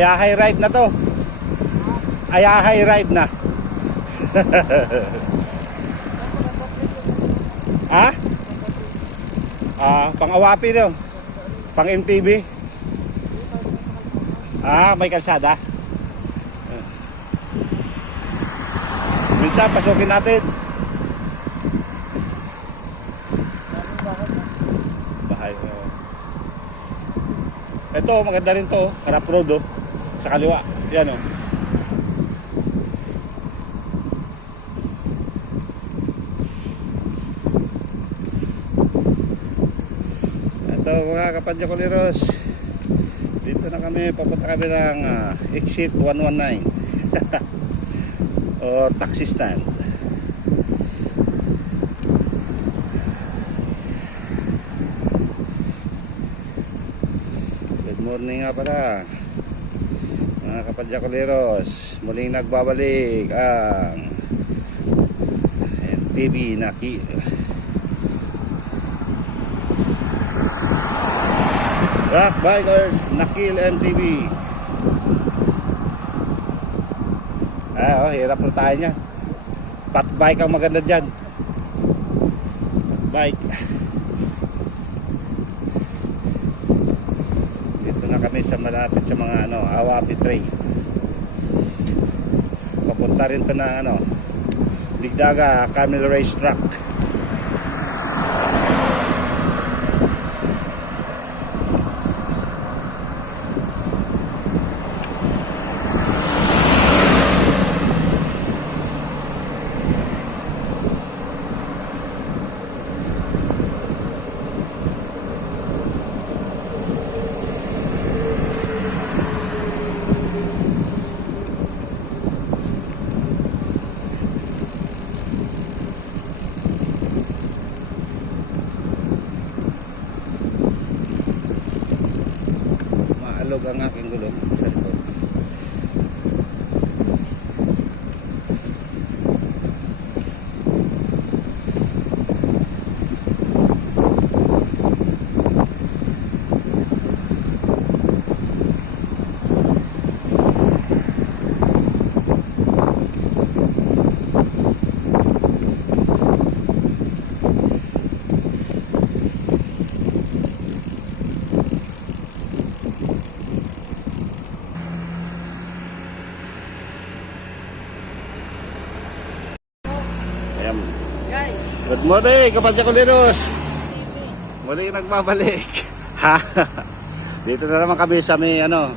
Ayahay ride na to. Ayahay ride na. Ha? Pang-awapi no. Pang MTB. May kalsada. Minsan pasukin natin. Bahay. Ito maganda rin to, harap road oh. Sa kaliwa. Yan oh. Ito mga kapadyakuliros. Dito na kami, papunta kami ng exit 119 or taxi stand. Good morning nga pala mga kapadyakuliros. Muling nagbabalik ang MTB Nakil. Rock Bikers Nakil MTB. Hirap na tayo niyan. Pat bike ang maganda dyan. Pat bike. Dito na kami sa malapit sa mga Awapi Trail. Papunta rin to na Digdaga Camel Race Track. Maalog ang aking gulong sa likod. Good morning, kapadyakuliros. Muli nagbabalik. Dito na naman kami sa may anong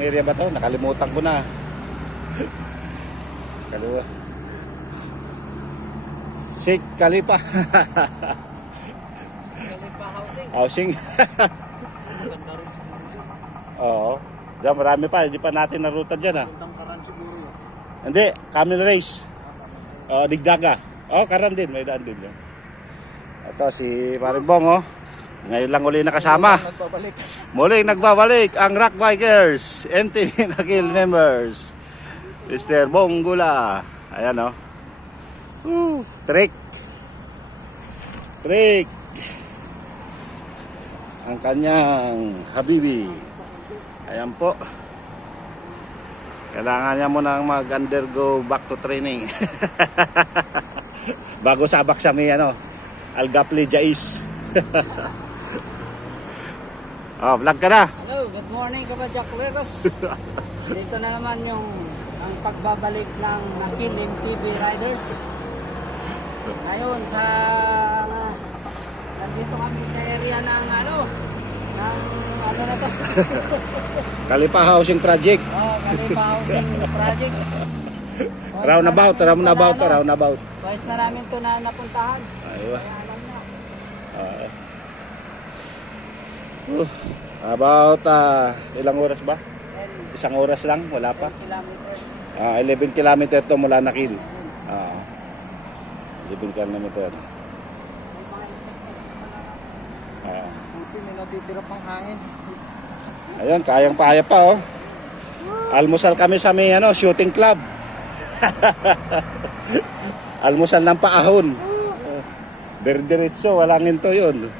area ba to? Nakalimutan ko na. Kaliwa. Sheikh Khalifa. Khalifa Housing. Oo. Diyan marami pa, hindi pa natin narutan dyan Hindi, Camel Race. Digdaga. Karan din, may daan din yan. Ito si Marimbong ngayon lang uli nakasama. Muling nagbabalik ang Rock Bikers MTB Nakil members. Mr. Bonggula. Ayan Trick. Ang kanyang habibi. Ayan po. Kailangan niya munang mag-undergo back to training. Bago sabak sa may Algapli Jais. Vlog ka na. Hello, good morning kapadyakuliros. Dito na naman ang pagbabalik ng Nakil MTB Riders. Ngayon nandito kami sa area ng na to? Khalifa Housing Project. Khalifa Housing Project. Roundabout. Twice na namin ito na napuntahan. Aywa. About ilang oras ba? 10 Isang oras lang? Wala pa? kilometers. 11 kilometer to mula Nakil. 11 kilometer. Buti nila titira pang hangin. Ayun, kayang-kaya pa Almusal kami sa may shooting club. Almusal ng paahon. Diretso, walang hinto yun.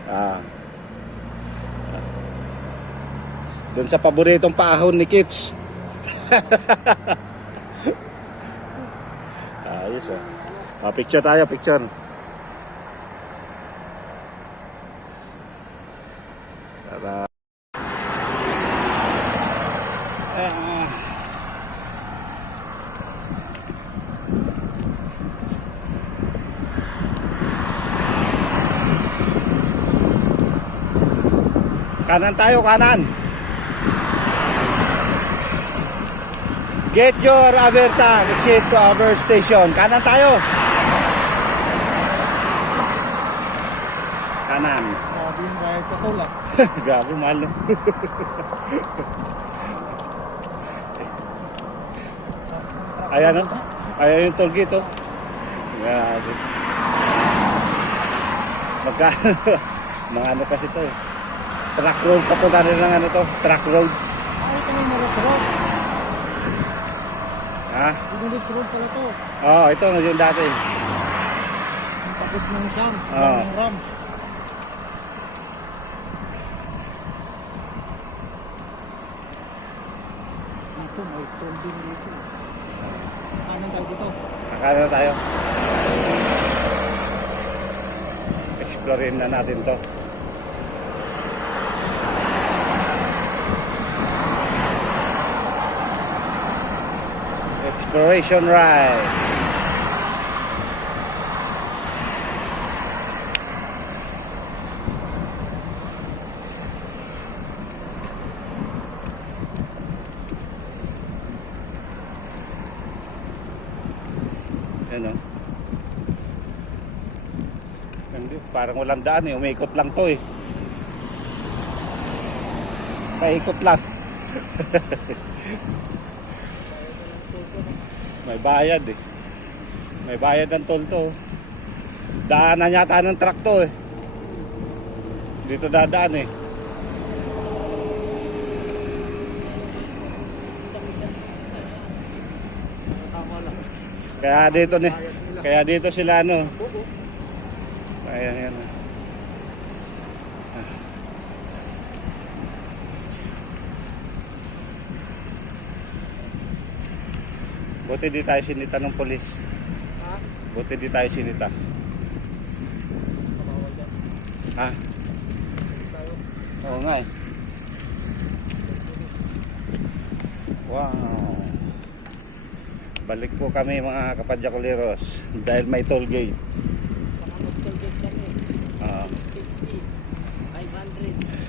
Doon sa paboritong paahon ni Kits. Ayos oh. Picture tayo, picture. Tara. Kanan tayo, kanan. Get your Averta, exit to our station. Kanan tayo. Kanan. Sabi yung bayad sa tulak. Grabe, mahal no? Ayan no? Ayan yung toll gate oh. Grabe. Magkano? Mga ano kasi to eh. Truck road, papunta rin ng ano to, truck road. Ay, ito yung Marot Road. Ha? Yung Marot Road pala to. Oo, ito yung dati. Yung tapos ng Sam, Oo. ng Rams. Dito, may toll din dito. Kanan tayo dito. Akala na tayo. Explorein na natin to. Exploration ride. Ano? Hindi, parang walang daan eh. Umikot lang to eh. Paikot lang. May bayad eh. May bayad ng toll to. Daanan yata ng truck to eh. Dito dadaan eh. Tama lang. Kaya dito sila ano. Kaya yan. Buti di tayo sinita ng polis. Ha? Buti di tayo sinita. Mabawal dyan. Ha? Tayo. Oo nga eh. Wow. Balik po kami mga kapadyakuleros dahil may toll gate. Baka mag-tollgate kami. Oo. 50, 500.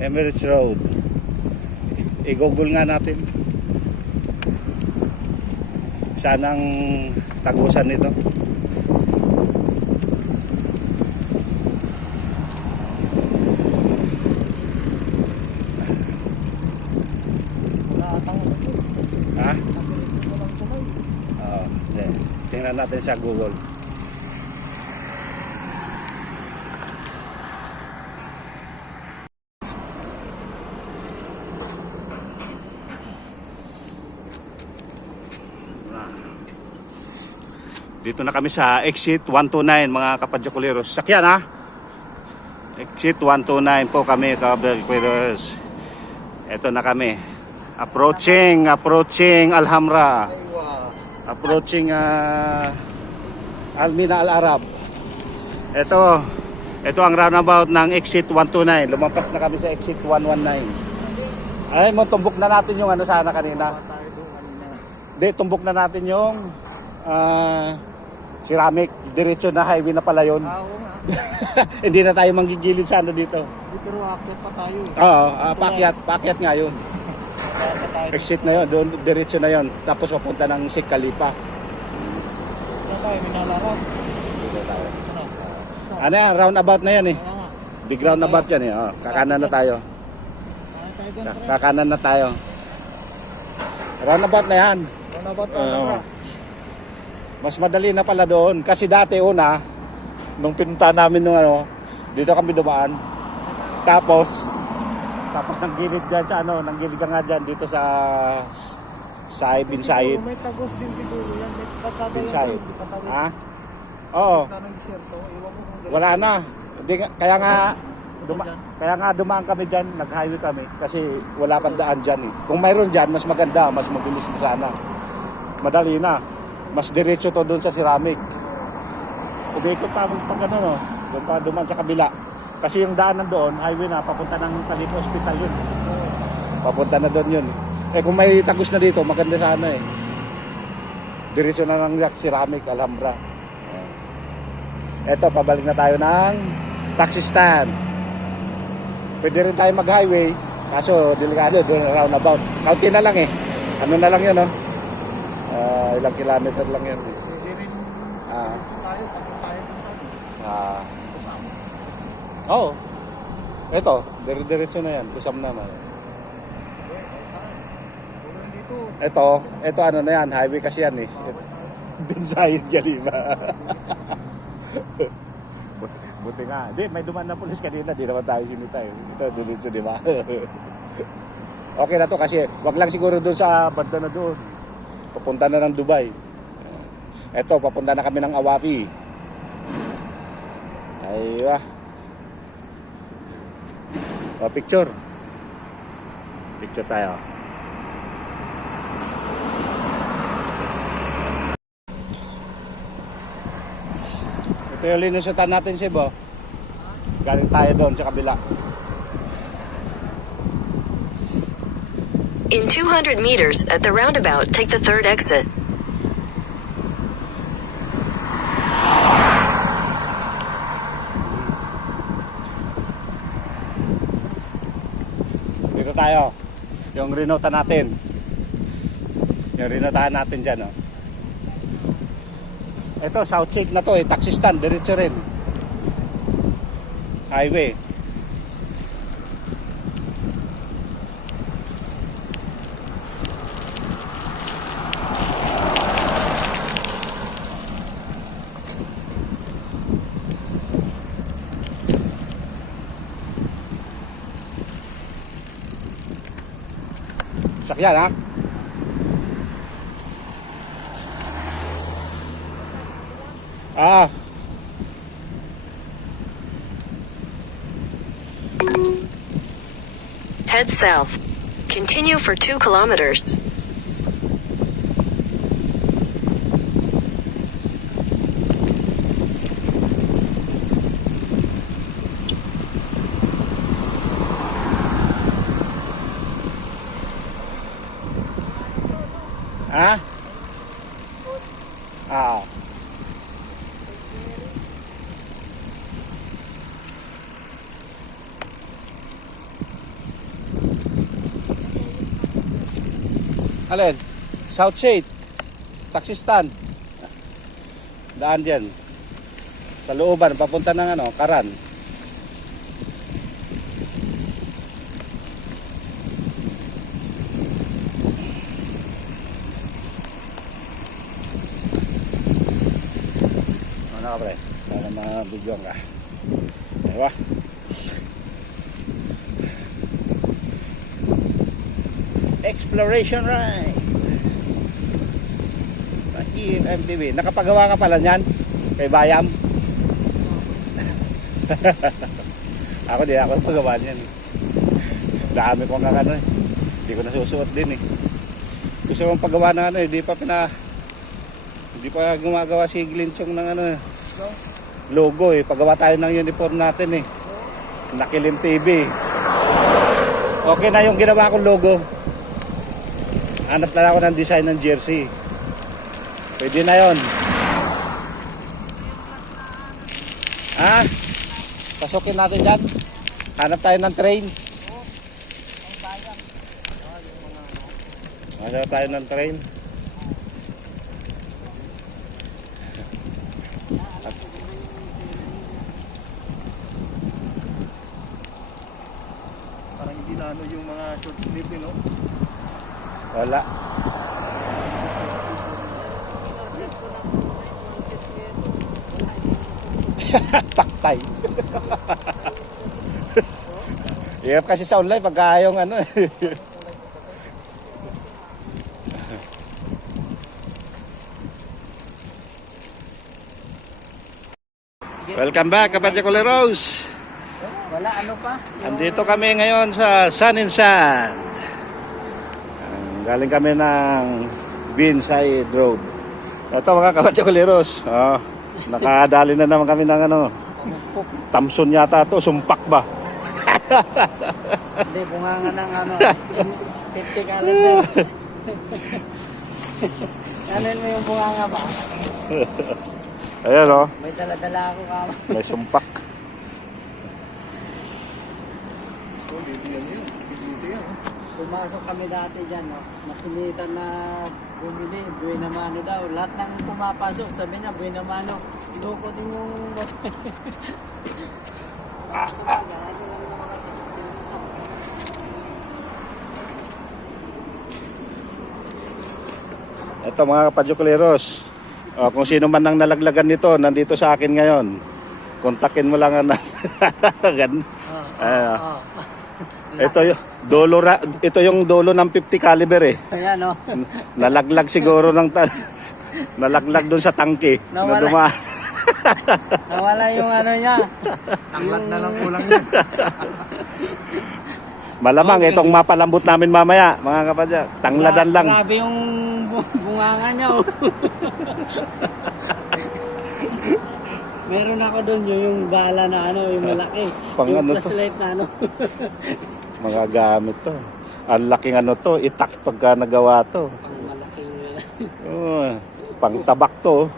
Emirates Road. I-google nga natin. Saan ang tagusan nito? Wala atang ano to. Ha? Nakinig ko lang tuloy. Oo. Yan. Tingnan natin sa Google. Dito na kami sa exit 129 mga kapadyakuleros. Sakyan ha? Exit 129 po kami kapadyakuleros. Ito na kami. Approaching Alhambra. Aywa. Approaching Almina Al Arab. Ito ang roundabout ng exit 129. Lumampas na kami sa exit 119. Ay mo, tumbok na natin yung ano sana kanina. Tayo doon kanina. Hindi, tumbok na natin yung ceramic. Diretso na highway na pala yun. Oo nga. Hindi na tayo manggigilid sana dito. Di pero akit pa tayo eh. Oo, pakyat nga yun. Kaya pa tayo. Exit na yun, doon diretso na yun. Tapos papunta ng Sheikh Khalifa. Saan tayo? Minalarap. Dito tayo. Ano? Ano yan, roundabout na yan eh. Kaya nga. Big roundabout yan eh. Oh, kakanan na tayo. Kaya tayo doon. pre. Kakanan na tayo. Roundabout na yan. Ano ba ito? Mas madali na pala doon. Kasi dati una, nung pinunta namin nung ano, dito kami dumaan. Tapos nanggilid dyan sa ano, nanggilid ka nga dyan dito sa Said bin Said. May tagos din siguro yan. May patada Bin yan. Said. Patawid. Ha? Oo. Wala nang disyerto. Ewan ko kung Wala na. Hindi nga, kaya nga dumaan kami dyan, nag-highway kami kasi wala pang daan dyan eh. Kung mayroon dyan, mas maganda, mas mabilis na sana. Madali na. Mas diretso to doon sa ceramic. Umikot pa pag ano, no? Doon pa dumaan sa kabila. Kasi yung daan doon, highway na, papunta ng Talim Hospital yun. Papunta na doon yun. Eh kung may tagos na dito, maganda sana eh. Diretso na ng ceramic, Alhambra. Eto, pabalik na tayo ng taxi stand. Pwede rin tayo mag-highway, kaso delikado doon roundabout. Kaunti na lang eh. Ano na lang yun, no? Ilang kilometer lang yun. pwede rin Ah, tayo. Tapos tayo kung saan. Kasama. Oo. Eto, diretso na yan. Kusam naman. Kahit saan. Puro dito. Ito ano na yan, highway kasi yan eh. Binsayid ka, di ba? Buti nga. Di, may duman na pulis kanina. Di naman tayo sinita eh. Ito, diretso, di ba? Okay na to kasi wag lang siguro doon sa banda na doon. Papunta na ng Dubai. Ito, papunta na kami ng Awafi. Aywa. Picture. Picture tayo. Ito yung linusutan natin, Sebo. Galing tayo doon sa kabila. In 200 meters, at the roundabout, take the third exit. Dito tayo. Yung rinota natin. Yung rinotahan natin dyan, oh. Ito, South Shake na to eh. Taxi stand, diretso rin. Highway. Sakyan, ha? Ah. Head south. Continue for 2 kilometers. Ha? Ah. Alin? South Shade. Taxi stand. Daan dyan. Sa looban, papunta ng ano, Karan. Ano ka pre? Para mabigyan ka. Diba? Exploration ride. EMTV. Nakapagawa ka pala niyan? Kay Bayam? Ako di ako pagawa niyan. Dami ko nga ano eh. Hindi ko nasusuot din eh. Gusto kong pagawa na ano eh. Hindi pa gumagawa si Glinchong ng ano eh. Logo eh. Pagawa tayo ng uniform natin eh. Nakilim TV. Okay na yung ginawa kong logo. Hanap na ako ng design ng jersey. Pwede na yon. Ha? Pasukin natin dyan. Hanap tayo ng train. Hanap tayo ng train. Parang hindi na ano yung mga short sleeve, no? Wala. Paktay. Hirap kasi sa online pagka yung ano eh. Welcome back, Kapadya Coleros. Wala, ano pa? Andito kami ngayon sa Sun and Sand. Galing kami ng Beanside Road. Ito mga Kapadya Coleros. Nakadali na naman kami ng ano. Tamson yata to, sumpak ba? Hindi, bunganga ng ano, 50 calendar. Kanin mo yung bunganga ba? Ayan o, May dala-dala ako kama. may sumpak. Pumasok kami dati dyan, no? Napilitan na bumili, buhay na mano daw. Lahat ng pumapasok, sabi niya, buhay na mano. Loko din yung... Pumasok ka, ano lang naman kasi, sales na. Ito mga Kapadya Coleros. Kung sino man ang nalaglagan nito, nandito sa akin ngayon. Kontakin mo lang ang ito yung dolo ng 50 caliber eh. Ayan, no? Nalaglag siguro nalaglag doon sa tangke. Nawala. Nawala yung ano niya. Tanglat na lang kulang yan. Malamang Okay. itong mapalambot namin mamaya, mga Kapadya. Tangladan lang. Grabe yung bunganga niya, oh. Meron ako doon yung bala na ano, yung malaki. Pang yung ano to? flashlight na ano. Mga gamit to. Ang laking ano to, itak pagka nagawa to. Pang malaking Pang tabak to.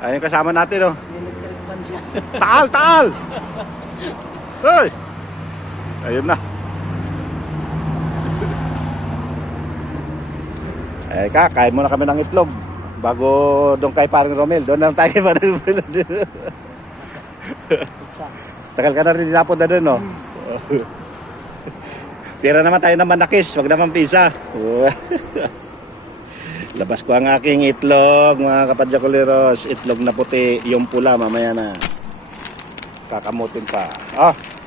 Ayun kasama natin oh. electric pan siya. Taal, taal! Hoy! Ayun na. Kain muna kami ng itlog. Bago doon kay Paring Romel. Doon na lang tayo kay Paring Romel. Pizza. Tagal ka na rin napunta doon, no? Tira naman tayo ng manakis. Wag naman pizza. Labas ko ang aking itlog, mga Kapadya Coleros. Itlog na puti, yung pula, mamaya na. Kakamutin pa.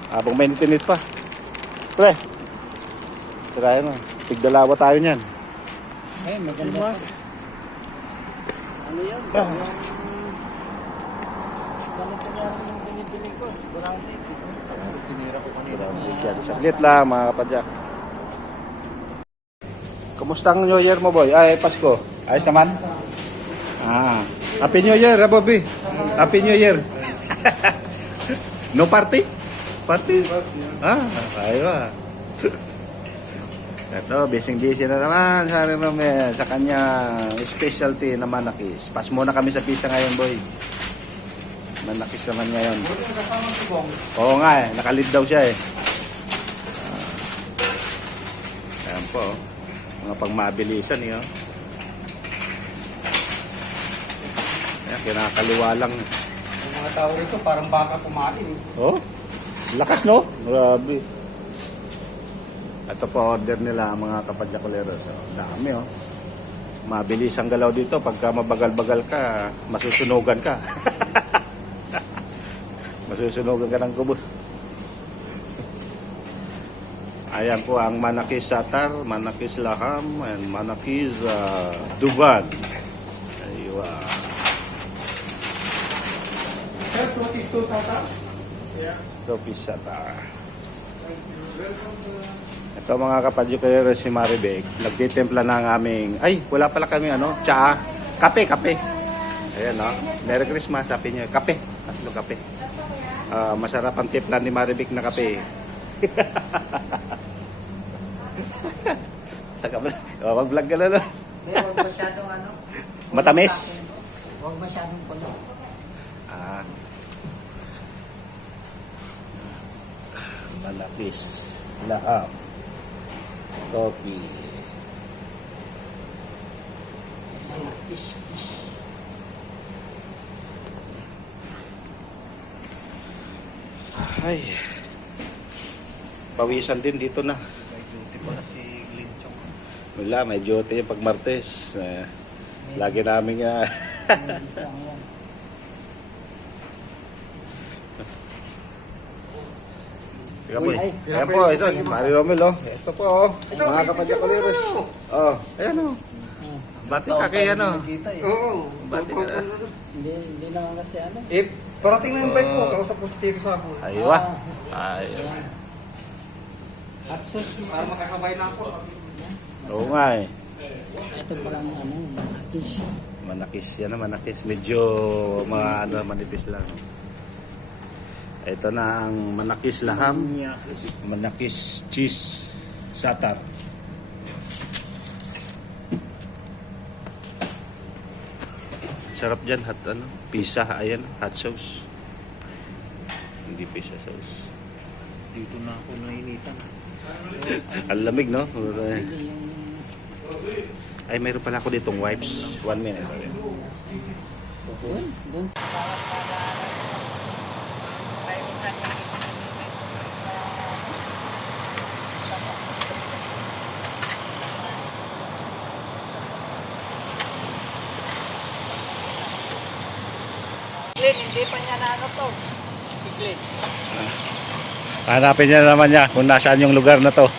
Habang may nitinit pa. Pre, tirayan mo. Tigdalawa tayo niyan. Eh, maganda to. Ano yun? Ganito na rin yung binibili ko. Brownie. Tinira ko kanina. Saglit lang, mga Kapadya. Kumusta ang New Year mo, boy? Ay, Pasko. Ayos naman? Happy New Year, Bobby. Happy New Year. No party? Party? Aywa. Ito, busy na naman sa Romel sa kanyang specialty na manakis. Pas muna kami sa pista ngayon, boy. Manakis naman ngayon. Oo nga nakalid daw siya eh. Ayan po, mga pangmabilisan eh. Ayan, kinakaliwa lang. Yung mga tao rito parang baka kumain. Oh, lakas no? Grabe. Ito po order nila mga Kapadya Coleros. Dami oh. Mabilis ang galaw dito. Pagka mabagal-bagal ka, masusunugan ka. Masusunugan ka ng kubos. Ayan po ang manakis satar, manakis laham, and manakis duban. Aywa. Sir, 22 tata? Stropis satar. Ito mga Kapadya Coleros, si Maribek, nagtitimpla ng aming, ay, wala pala kami tsaa, kape. Ayan Merry Christmas, happy New Year. Kape, tatlo kape. Masarap ang timpla ni Maribek na kape. Mag-vlog ka na no? Huwag masyadong ano. Matamis? Huwag masyadong puno. Manakis, laham, coffee. Fish. Ay, pawisan din dito na. May duty pala si Glinchong. Wala, may duty yung pag Martes. Lagi namin Isa yan. Teka po. Ay, Ayan po, ito. Mari Romel, oh. Ito po, oh. Mga Kapadya Coleros. Oh, ayan, oh. Bati ka kay ano. Kita eh. Oo. Bati ka. Hindi naman kasi ano. Eh, parating na yung bike ko. Kausap ko si Tito Sabo. Aywa. Ay. Ayan. At sus, Para makasabay na ako. Oo nga eh. ito palang ano, manakis. Manakis yan na manakis. Medyo manipis lang. Ito na ang manakis laham. Manakis cheese satar. Sarap dyan, pizza, ayan, hot sauce. Hindi pizza sauce. Dito na ako nainitan. Ang lamig, no? Hindi yung Ay, mayroon pala ako ditong wipes. 1 minute. doon. Hindi pa niya na ano to. Siglit. Hanapin niya naman niya kung nasaan yung lugar na to.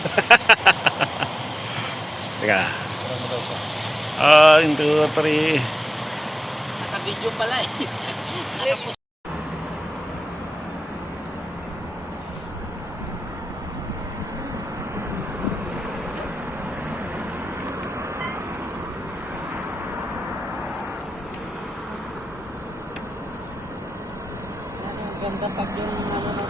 Teka. 1, 2, 3. Naka-video pala eh. Ganda pag yung ano na.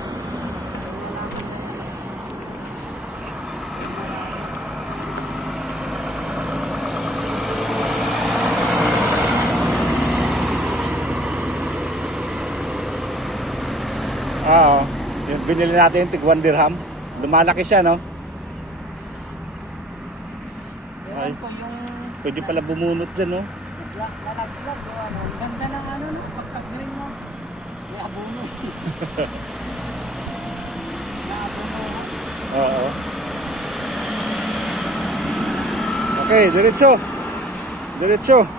Oo. Yung binili natin yung tig 1 dirham. Lumalaki siya, no? Ay. Ewan ko yung Pwede pala bumunot dyan, no? lalaglag o ano. Ang ganda ng ano no, pagka-green mo. May abono. May abono. Oo. Okay, diretso. Diretso.